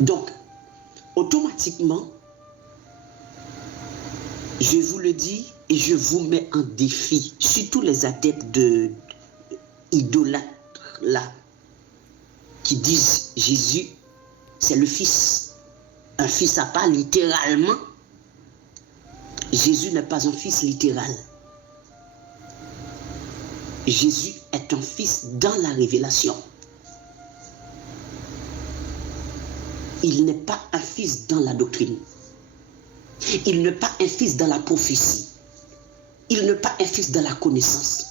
Donc, automatiquement, je vous le dis et je vous mets en défi, surtout les adeptes de idolâtres là, qui disent Jésus, c'est le Fils. Un fils à part, littéralement. Jésus n'est pas un fils littéral. Jésus est un fils dans la révélation. Il n'est pas un fils dans la doctrine. Il n'est pas un fils dans la prophétie. Il n'est pas un fils dans la connaissance.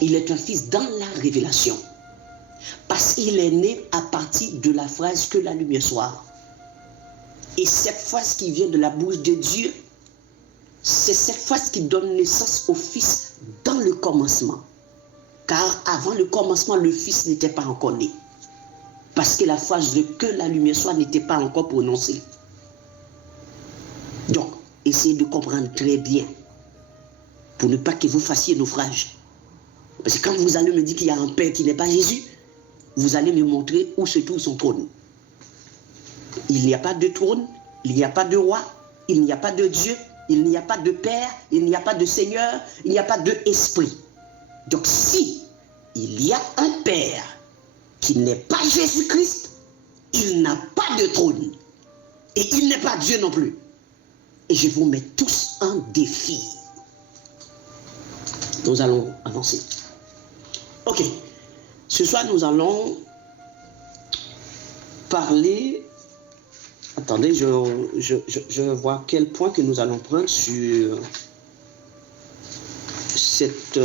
Il est un fils dans la révélation. Parce qu'il est né à partir de la phrase que la lumière soit. Et cette phrase qui vient de la bouche de Dieu, c'est cette phrase qui donne naissance au Fils dans le commencement. Car avant le commencement, le Fils n'était pas encore né. Parce que la phrase de que la lumière soit n'était pas encore prononcée. Donc, essayez de comprendre très bien. Pour ne pas que vous fassiez naufrage. Parce que quand vous allez me dire qu'il y a un Père qui n'est pas Jésus, vous allez me montrer où se trouve son trône. Il n'y a pas de trône, il n'y a pas de roi, il n'y a pas de Dieu, il n'y a pas de Père, il n'y a pas de Seigneur, il n'y a pas d'Esprit. Donc si il y a un Père qui n'est pas Jésus-Christ, il n'a pas de trône. Et il n'est pas Dieu non plus. Et je vous mets tous en défi. Nous allons avancer. Ok. Ce soir, nous allons parler... Attendez, je vois quel point que nous allons prendre sur cette